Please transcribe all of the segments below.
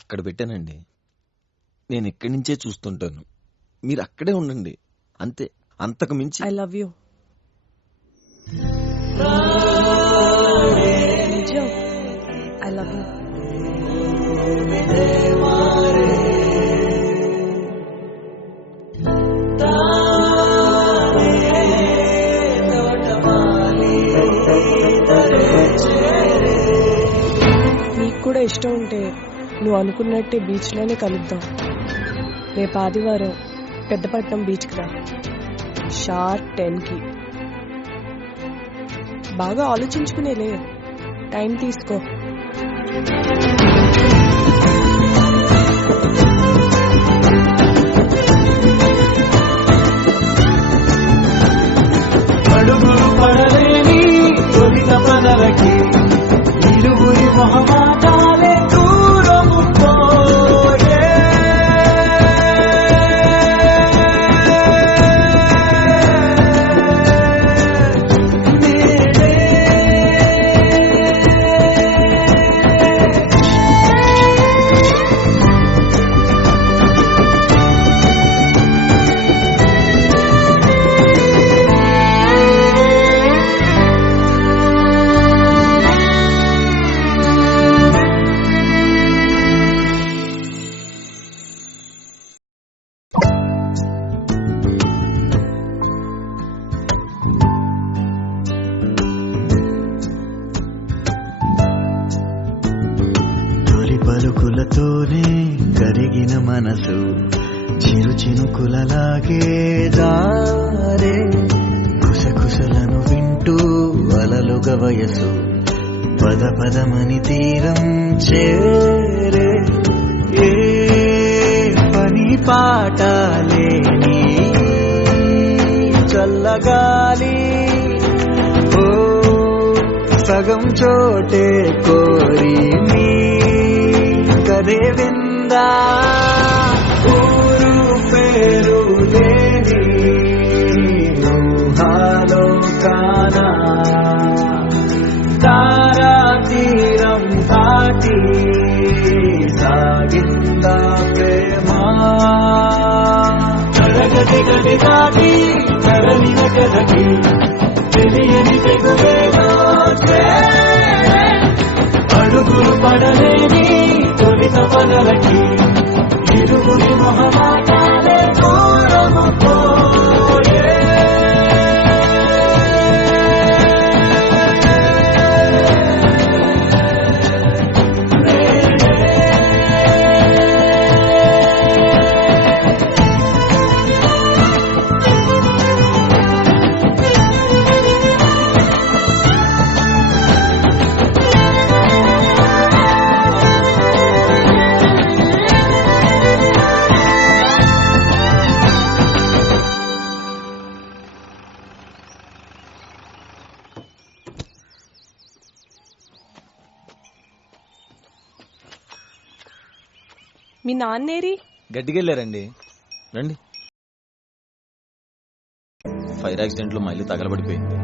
అక్కడ పెట్టానండి. నేను ఇక్కడి నుంచే చూస్తుంటాను, మీరు అక్కడే ఉండండి అంతే, అంతకు మించి. I love you. I love you. నీకు కూడా ఇష్టం ఉంటే నువ్వు అనుకున్నట్టే బీచ్లోనే కలుద్దాం. రేపు ఆదివారం పెద్దపట్నం బీచ్కి రా, షార్ప్ 10కి. బాగా ఆలోచించుకునేలే, టైం తీసుకో. అడుగులు పడలేని తొలి తపనలకి ఇరువురి మొహమాటాలే దూరము పోయే. పలుకులతోనే కరిగిన మనసు చిరు చినుకులలాగే జారే, కుసకుసలను వింటూ అలలుగ వయసు పద పదమని తీరం చేరే. ఏ పని పాట లేని చల్లగాలి ఓ సగం చోటే కోరి నీ కదే విందా. ఊరు పేరు లేని ఊహాలో కానా తారా తీరం దాటి సాగిందా ప్రేమ. తరగతి గది దాటి తరలిన కదకి తెలియని తెగువేదో అడుగులు పడలేని తొలి తపనలకి ఇరువురి మొహమాటాలే దూరము పోయే. మీ నాన్నేరి? గడ్డికెళ్ళారండి. రండి. ఫైర్ యాక్సిడెంట్ లో మా ఇల్లు తగలబడిపోయింది.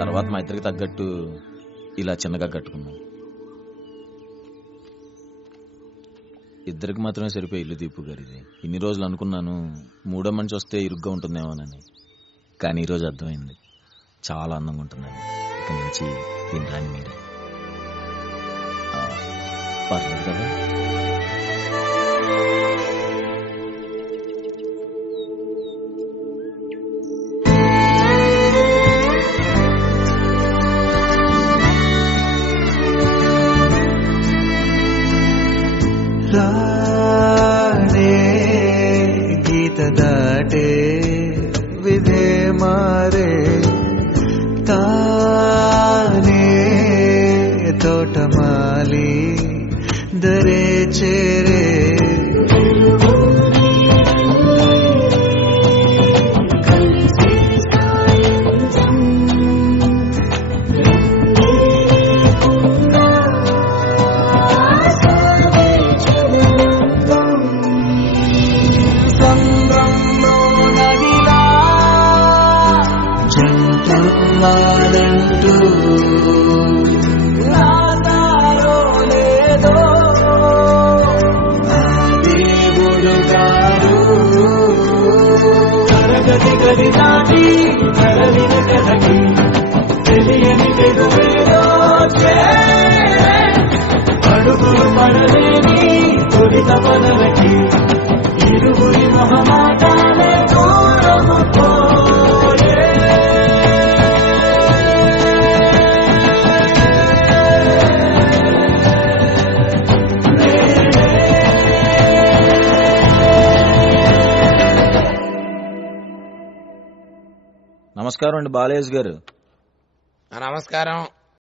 తర్వాత మా ఇద్దరికి తగ్గట్టు ఇలా చిన్నగా కట్టుకున్నాం. ఇద్దరికి మాత్రమే సరిపోయి ఇల్లు దీపు గారిది. ఇన్ని రోజులు అనుకున్నాను మూడో మనిషి వస్తే ఇరుగ్గా ఉంటుందేమోనని, కానీ ఈరోజు అర్థమైంది చాలా అందంగా ఉంటుందని. ఇక నుంచి దీని రాని మీరే. పర్లేదు కదా? రానే గీత దాటే విధే మారే తానే తోటమాలి దరే చేరే. జంతుమాలంటూ నాలో లేదో నమస్కారం అండి బాలయేష్ గారు. నమస్కారం.